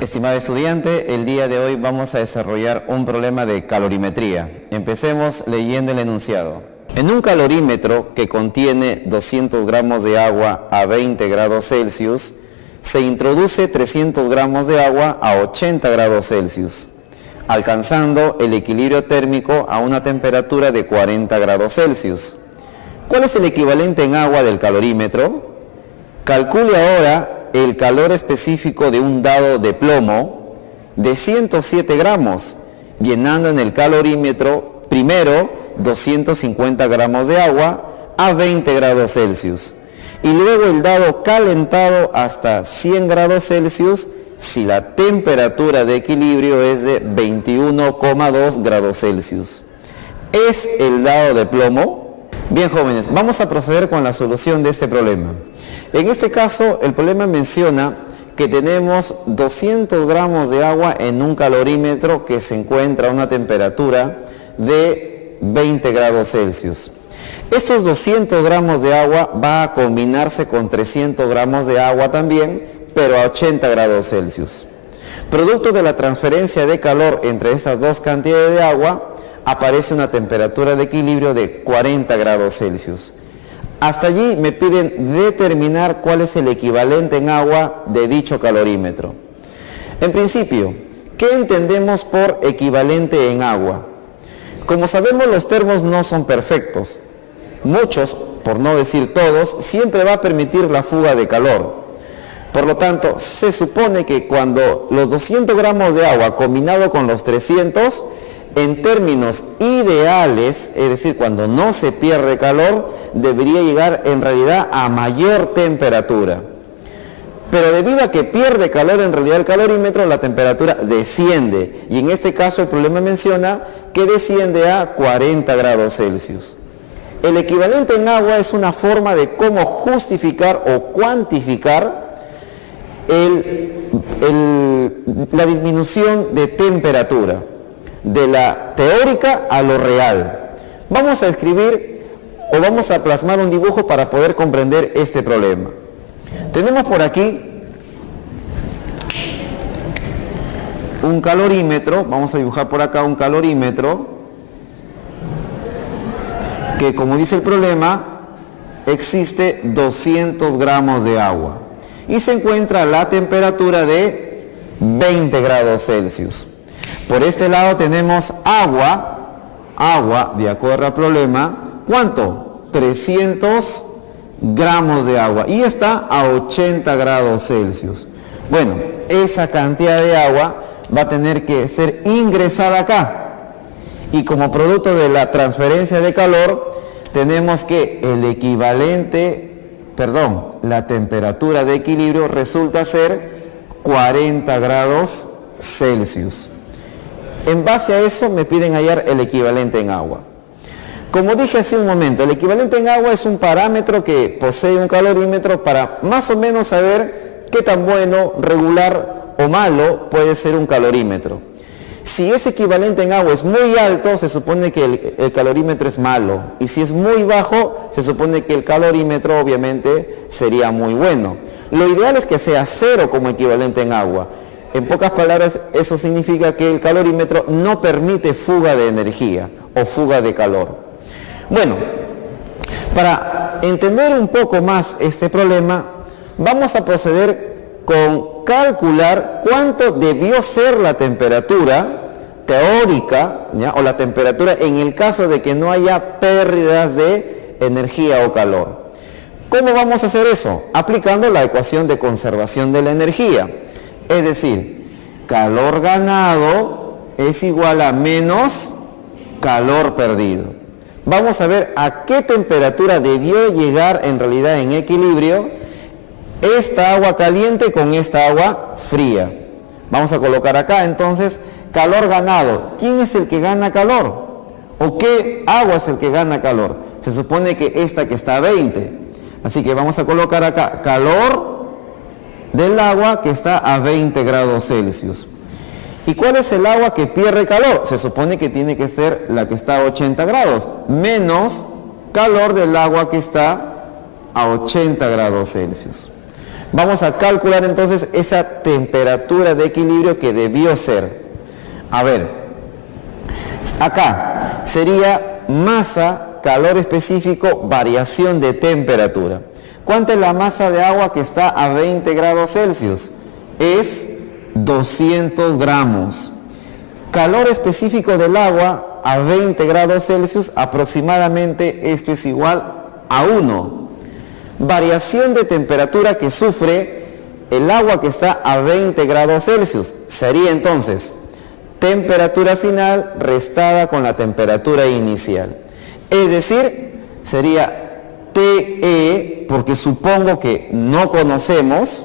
Estimado estudiante, el día de hoy vamos a desarrollar un problema de calorimetría. Empecemos leyendo el enunciado. En un calorímetro que contiene 200 gramos de agua a 20 grados Celsius, se introduce 300 gramos de agua a 80 grados Celsius, alcanzando el equilibrio térmico a una temperatura de 40 grados Celsius. ¿Cuál es el equivalente en agua del calorímetro? Calcule ahora el calor específico de un dado de plomo de 107 gramos, llenando en el calorímetro primero 250 gramos de agua a 20 grados Celsius y luego el dado calentado hasta 100 grados Celsius si la temperatura de equilibrio es de 21,2 grados Celsius. ¿Es el dado de plomo? Bien, jóvenes, vamos a proceder con la solución de este problema. En este caso, el problema menciona que tenemos 200 gramos de agua en un calorímetro que se encuentra a una temperatura de 20 grados Celsius. Estos 200 gramos de agua va a combinarse con 300 gramos de agua también, pero a 80 grados Celsius. Producto de la transferencia de calor entre estas dos cantidades de agua, aparece una temperatura de equilibrio de 40 grados Celsius. Hasta allí me piden determinar cuál es el equivalente en agua de dicho calorímetro. En principio, ¿qué entendemos por equivalente en agua? Como sabemos, los termos no son perfectos. Muchos, por no decir todos, siempre va a permitir la fuga de calor. Por lo tanto, se supone que cuando los 200 gramos de agua combinado con los 300, en términos ideales, es decir, cuando no se pierde calor, debería llegar en realidad a mayor temperatura. Pero debido a que pierde calor en realidad el calorímetro, la temperatura desciende. Y en este caso el problema menciona que desciende a 40 grados Celsius. El equivalente en agua es una forma de cómo justificar o cuantificar la disminución de temperatura, de la teórica a lo real. Vamos a escribir o vamos a plasmar un dibujo para poder comprender este problema. Tenemos por aquí un calorímetro, vamos a dibujar por acá un calorímetro que, como dice el problema, existe 200 gramos de agua y se encuentra a la temperatura de 20 grados Celsius. Por este lado tenemos agua, de acuerdo al problema, ¿cuánto? 300 gramos de agua y está a 80 grados Celsius. Bueno, esa cantidad de agua va a tener que ser ingresada acá. Y como producto de la transferencia de calor, tenemos que la temperatura de equilibrio resulta ser 40 grados Celsius. En base a eso me piden hallar el equivalente en agua. Como dije hace un momento, el equivalente en agua es un parámetro que posee un calorímetro para más o menos saber qué tan bueno, regular o malo puede ser un calorímetro. Si ese equivalente en agua es muy alto, se supone que el calorímetro es malo. Y si es muy bajo, se supone que el calorímetro obviamente sería muy bueno. Lo ideal es que sea 0 como equivalente en agua. En pocas palabras, eso significa que el calorímetro no permite fuga de energía o fuga de calor. Bueno, para entender un poco más este problema, vamos a proceder con calcular cuánto debió ser la temperatura teórica, ¿ya? O la temperatura en el caso de que no haya pérdidas de energía o calor. ¿Cómo vamos a hacer eso? Aplicando la ecuación de conservación de la energía. Es decir, calor ganado es igual a menos calor perdido. Vamos a ver a qué temperatura debió llegar en realidad en equilibrio esta agua caliente con esta agua fría. Vamos a colocar acá entonces calor ganado. ¿Quién es el que gana calor? ¿O qué agua es el que gana calor? Se supone que esta que está a 20. Así que vamos a colocar acá calor del agua que está a 20 grados Celsius. ¿Y cuál es el agua que pierde calor? Se supone que tiene que ser la que está a 80 grados, menos calor del agua que está a 80 grados Celsius. Vamos a calcular entonces esa temperatura de equilibrio que debió ser. A ver, acá sería masa, calor específico, variación de temperatura. ¿Cuánta es la masa de agua que está a 20 grados Celsius? Es 200 gramos. Calor específico del agua a 20 grados Celsius, aproximadamente esto es igual a 1. Variación de temperatura que sufre el agua que está a 20 grados Celsius sería entonces temperatura final restada con la temperatura inicial. Es decir, sería TE, porque supongo que no conocemos,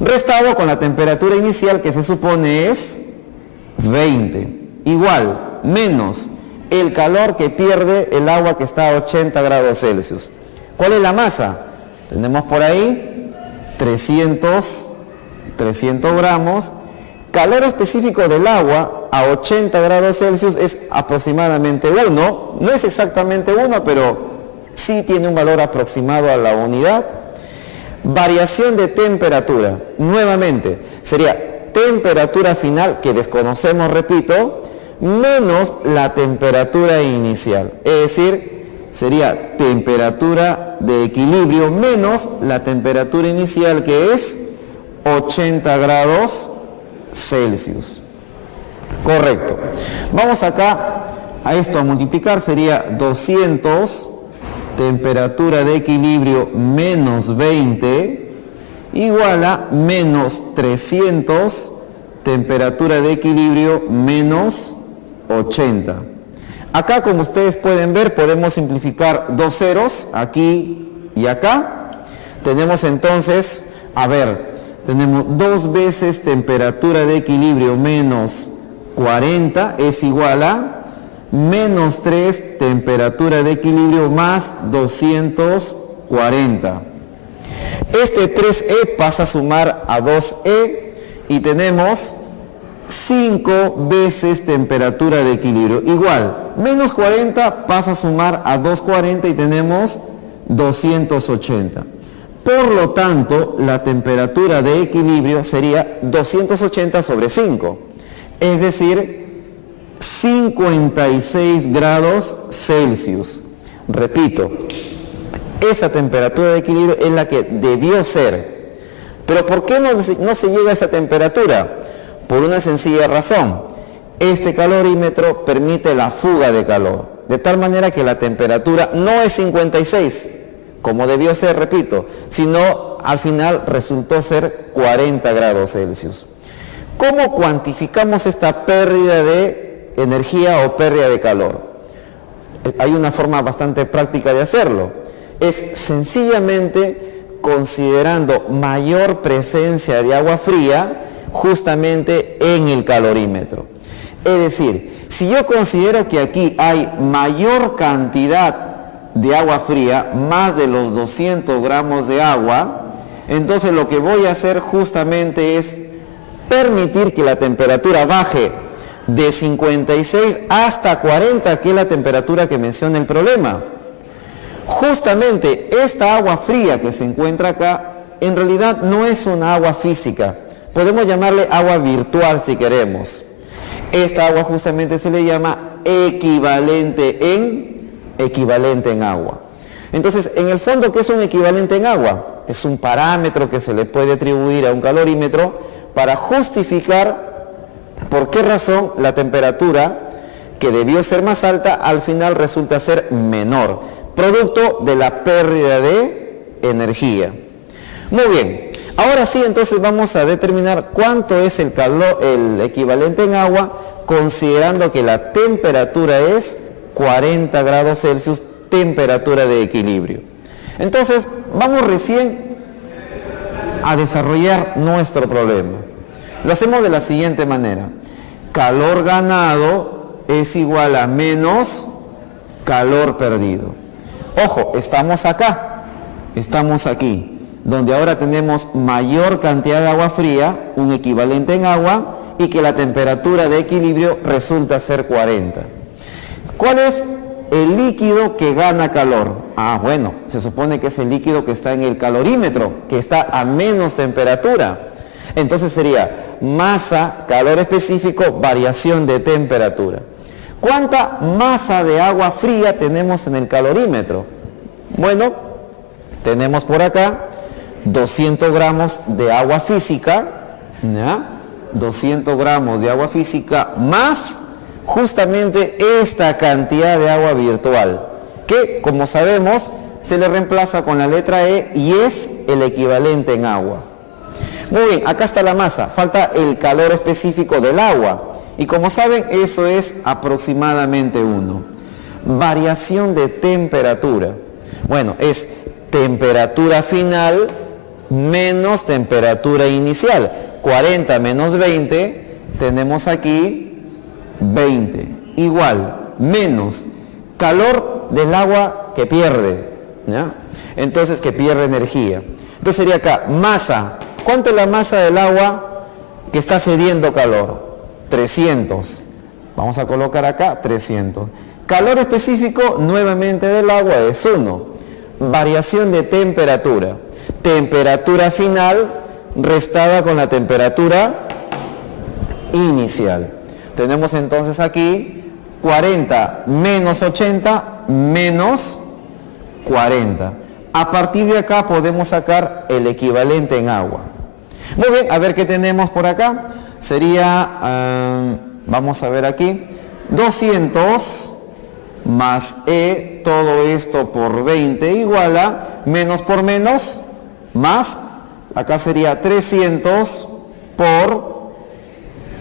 restado con la temperatura inicial que se supone es 20. Igual, menos el calor que pierde el agua que está a 80 grados Celsius. ¿Cuál es la masa? Tenemos por ahí 300 gramos. Calor específico del agua a 80 grados Celsius es aproximadamente 1. No es exactamente 1, pero sí tiene un valor aproximado a la unidad. Variación de temperatura. Nuevamente, sería temperatura final, que desconocemos, repito, menos la temperatura inicial. Es decir, sería temperatura de equilibrio menos la temperatura inicial, que es 80 grados Celsius. Correcto. Vamos acá a esto a multiplicar, sería 200 temperatura de equilibrio menos 20 igual a menos 300 temperatura de equilibrio menos 80. Acá, como ustedes pueden ver, podemos simplificar dos ceros, aquí y acá. Tenemos entonces, a ver, tenemos 2 veces temperatura de equilibrio menos 40 es igual a menos 3 temperatura de equilibrio más 240. Este 3e pasa a sumar a 2e y tenemos 5 veces temperatura de equilibrio. Igual, menos 40 pasa a sumar a 240 y tenemos 280. Por lo tanto, la temperatura de equilibrio sería 280 sobre 5. Es decir, 56 grados Celsius. Repito, esa temperatura de equilibrio es la que debió ser. Pero ¿por qué no se llega a esa temperatura? Por una sencilla razón. Este calorímetro permite la fuga de calor, de tal manera que la temperatura no es 56, como debió ser, repito, sino al final resultó ser 40 grados Celsius. ¿Cómo cuantificamos esta pérdida de energía o pérdida de calor? Hay una forma bastante práctica de hacerlo. Es sencillamente considerando mayor presencia de agua fría justamente en el calorímetro. Es decir, si yo considero que aquí hay mayor cantidad de agua fría, más de los 200 gramos de agua, entonces lo que voy a hacer justamente es permitir que la temperatura baje de 56 hasta 40, que es la temperatura que menciona el problema. Justamente esta agua fría que se encuentra acá, en realidad no es una agua física. Podemos llamarle agua virtual si queremos. Esta agua justamente se le llama equivalente en agua. Entonces, en el fondo, ¿qué es un equivalente en agua? Es un parámetro que se le puede atribuir a un calorímetro para justificar por qué razón la temperatura que debió ser más alta al final resulta ser menor, producto de la pérdida de energía. Muy bien, ahora sí, entonces vamos a determinar cuánto es el equivalente en agua, considerando que la temperatura es 40 grados Celsius, temperatura de equilibrio. Entonces, vamos recién a desarrollar nuestro problema. Lo hacemos de la siguiente manera. Calor ganado es igual a menos calor perdido. Ojo, estamos acá, estamos aquí, donde ahora tenemos mayor cantidad de agua fría, un equivalente en agua, y que la temperatura de equilibrio resulta ser 40. ¿Cuál es el líquido que gana calor. Ah, bueno, se supone que es el líquido que está en el calorímetro, que está a menos temperatura. Entonces sería masa, calor específico, variación de temperatura. ¿Cuánta masa de agua fría tenemos en el calorímetro? Bueno, tenemos por acá 200 gramos de agua física, ¿ya? 200 gramos de agua física más justamente esta cantidad de agua virtual, que como sabemos se le reemplaza con la letra E y es el equivalente en agua. Muy bien, acá está la masa, falta el calor específico del agua. Y como saben, eso es aproximadamente 1. Variación de temperatura. Bueno, es temperatura final menos temperatura inicial. 40 menos 20, tenemos aquí 20. Igual, menos calor del agua que pierde, ¿ya? Entonces, que pierde energía. Entonces sería acá, masa. ¿Cuánto es la masa del agua que está cediendo calor? 300. Vamos a colocar acá 300. Calor específico nuevamente del agua es 1. Variación de temperatura. Temperatura final restada con la temperatura inicial. Tenemos entonces aquí 40 menos 80 menos 40. A partir de acá podemos sacar el equivalente en agua. Muy bien, a ver qué tenemos por acá. Sería, vamos a ver aquí, 200 más E, todo esto por 20 igual a, menos por menos, más, acá sería 300 por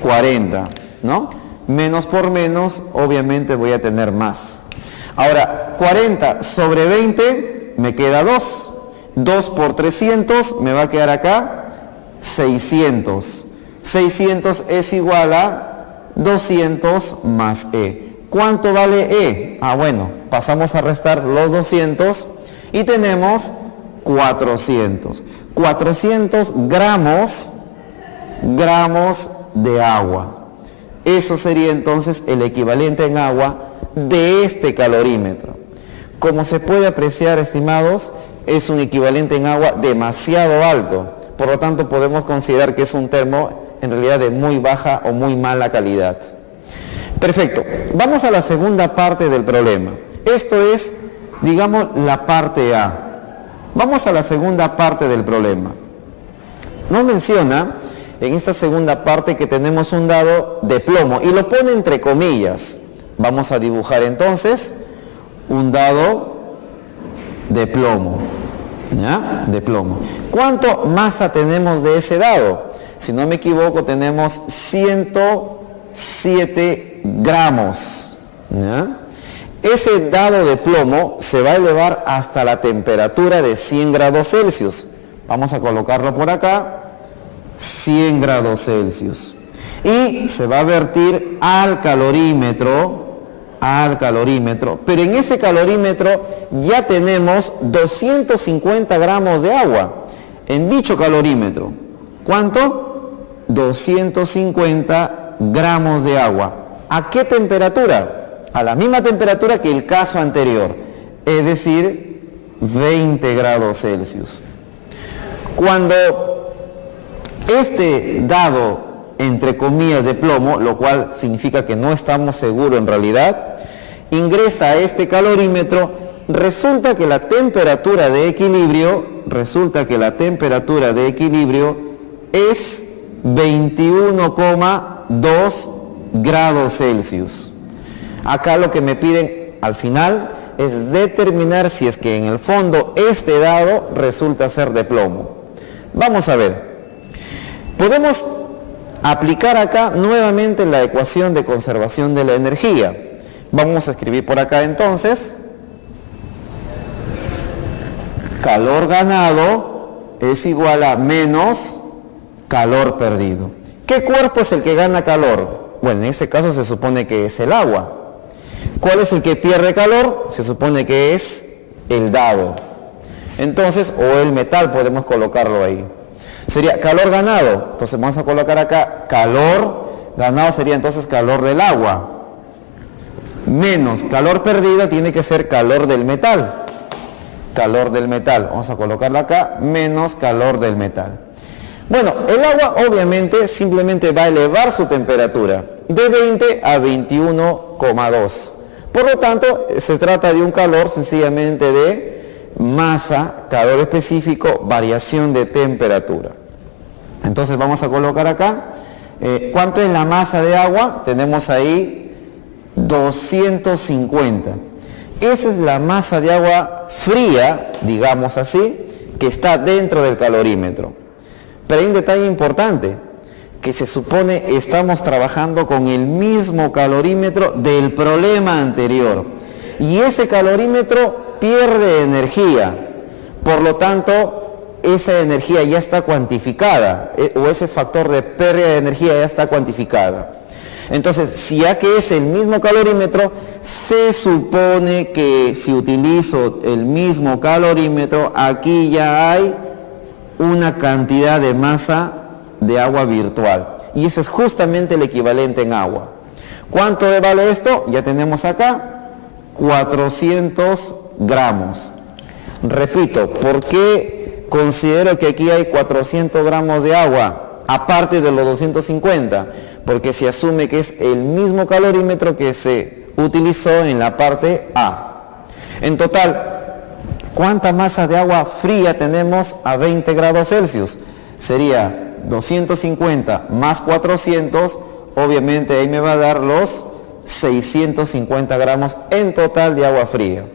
40, ¿no? Menos por menos, obviamente voy a tener más. Ahora, 40 sobre 20, me queda 2. 2 por 300, me va a quedar acá 600. 600 es igual a 200 más E. ¿Cuánto vale E? Ah, bueno, pasamos a restar los 200 y tenemos 400. 400 gramos de agua. Eso sería entonces el equivalente en agua de este calorímetro. Como se puede apreciar, estimados, es un equivalente en agua demasiado alto. Por lo tanto, podemos considerar que es un termo en realidad de muy baja o muy mala calidad. Perfecto. Vamos a la segunda parte del problema. Esto es, digamos, la parte A. Vamos a la segunda parte del problema. Nos menciona en esta segunda parte que tenemos un dado de plomo y lo pone entre comillas. Vamos a dibujar entonces un dado de plomo. ¿Ya? De plomo. ¿Cuánto masa tenemos de ese dado? Si no me equivoco, tenemos 107 gramos. ¿Ya? Ese dado de plomo se va a elevar hasta la temperatura de 100 grados Celsius. Vamos a colocarlo por acá. 100 grados Celsius. Y se va a vertir al calorímetro, pero en ese calorímetro ya tenemos 250 gramos de agua. En dicho calorímetro, ¿cuánto? 250 gramos de agua. ¿A qué temperatura? A la misma temperatura que el caso anterior, es decir, 20 grados Celsius. Cuando este dado, entre comillas, de plomo, lo cual significa que no estamos seguros en realidad, ingresa a este calorímetro, resulta que la temperatura de equilibrio es 21,2 grados Celsius. Acá lo que me piden al final es determinar si es que en el fondo este dado resulta ser de plomo. Vamos a ver. Podemos aplicar acá nuevamente la ecuación de conservación de la energía. Vamos a escribir por acá entonces, calor ganado es igual a menos calor perdido. ¿Qué cuerpo es el que gana calor? Bueno, en este caso se supone que es el agua. ¿Cuál es el que pierde calor? Se supone que es el dado. Entonces, o el metal, podemos colocarlo ahí. Sería calor ganado. Entonces vamos a colocar acá calor ganado, sería entonces calor del agua. menos calor perdido tiene que ser calor del metal. Calor del metal, vamos a colocarlo acá, menos calor del metal. Bueno, el agua obviamente simplemente va a elevar su temperatura de 20 a 21,2. Por lo tanto, se trata de un calor sencillamente de masa, calor específico, variación de temperatura. Entonces vamos a colocar acá, ¿cuánto es la masa de agua? Tenemos ahí 250. Esa es la masa de agua fría, digamos así, que está dentro del calorímetro. Pero hay un detalle importante, que se supone estamos trabajando con el mismo calorímetro del problema anterior. Y ese calorímetro pierde energía. Por lo tanto, esa energía ya está cuantificada, o ese factor de pérdida de energía ya está cuantificada. Entonces, si ya que es el mismo calorímetro, se supone que si utilizo el mismo calorímetro, aquí ya hay una cantidad de masa de agua virtual. Y eso es justamente el equivalente en agua. ¿Cuánto vale esto? Ya tenemos acá 400 gramos. Repito, ¿por qué considero que aquí hay 400 gramos de agua, aparte de los 250? Porque se asume que es el mismo calorímetro que se utilizó en la parte A. En total, ¿cuánta masa de agua fría tenemos a 20 grados Celsius? Sería 250 más 400, obviamente ahí me va a dar los 650 gramos en total de agua fría.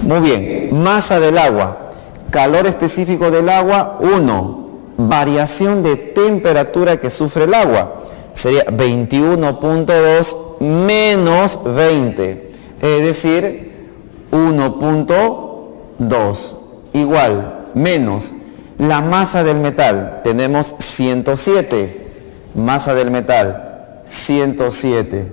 Muy bien, masa del agua, calor específico del agua, 1, variación de temperatura que sufre el agua. Sería 21.2 menos 20, es decir, 1.2, igual, menos la masa del metal, tenemos 107, masa del metal, 107.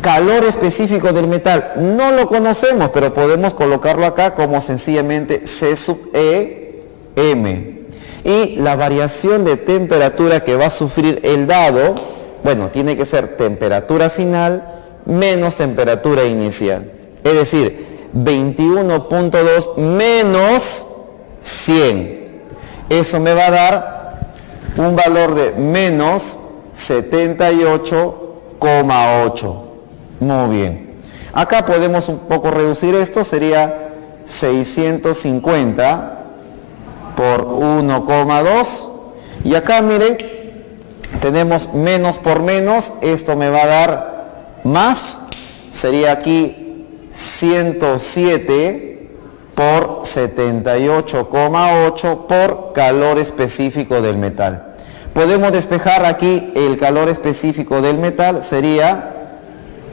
Calor específico del metal, no lo conocemos, pero podemos colocarlo acá como sencillamente C sub E, M. Y la variación de temperatura que va a sufrir el dado, bueno, tiene que ser temperatura final menos temperatura inicial. Es decir, 21.2 menos 100. Eso me va a dar un valor de menos 78,8. Muy bien. Acá podemos un poco reducir esto, sería 650 por 1,2, y acá miren, tenemos menos por menos, esto me va a dar más, sería aquí 107 por 78,8 por calor específico del metal. Podemos despejar aquí el calor específico del metal, sería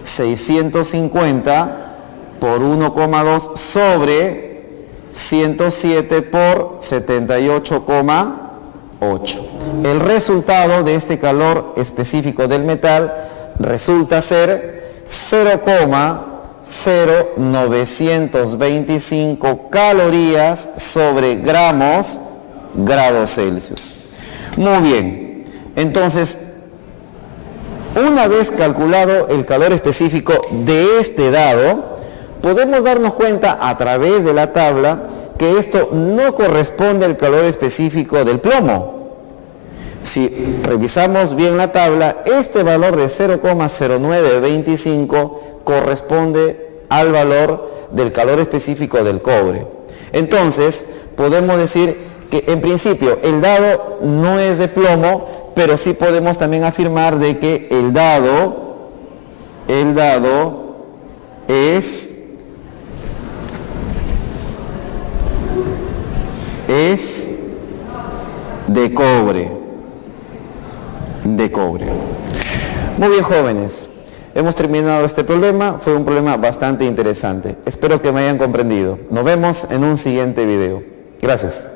650 por 1,2 sobre 107 por 78,8. El resultado de este calor específico del metal resulta ser 0,0925 calorías sobre grados Celsius. Muy bien, entonces, una vez calculado el calor específico de este dado, podemos darnos cuenta a través de la tabla que esto no corresponde al calor específico del plomo. Si revisamos bien la tabla, este valor de 0,0925 corresponde al valor del calor específico del cobre. Entonces, podemos decir que en principio el dado no es de plomo, pero sí podemos también afirmar de que el dado es de cobre. Muy bien, jóvenes, hemos terminado este problema. Fue un problema bastante interesante. Espero que me hayan comprendido. Nos vemos en un siguiente video. Gracias.